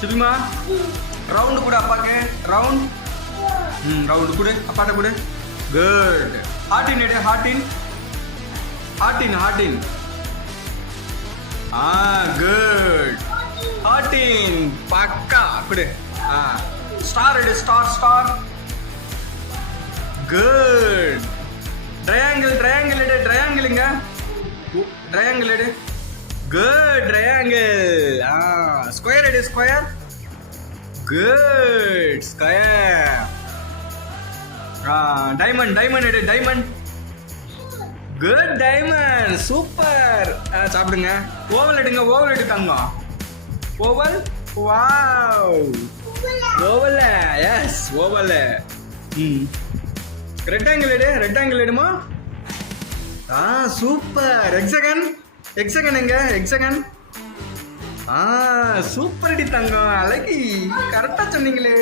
சுபிமா round கூட அப்பாக்கு round. Round கொடு அப்பாட்ட கொடு. குட். ஹார்டின் எடு. ஹார்டின் ஹார்டின் ஹார்டின். குட். ஹார்டின் பக்கா கொடு. ஸ்டார் எடு. Star star. Good. Triangle triangle எடு. ட்ரையாங்கிளுங்க. ட்ரையாங்கிள் எடு. குட். ட்ரையாங்கிள். ஸ்கொயர் எடு. Square. Good. Square. Diamond diamond எடு. டைமண்ட். குட். டைமண்ட். சூப்பர். சாப்பிடுங்க. ஓவல் எடுங்க. ஓவல் எடுக்காங்க. Oval. Wow. Oval. Yes oval. Rectangle எடு. ரெக்டாங்கிள் எடுமா. சூப்பர். எக்ஸகன். எக்ஸகன் எங்க. எக்ஸகன். சூப்பர் அடி தங்கம். அழகி கரெக்டா சொன்னீங்களே.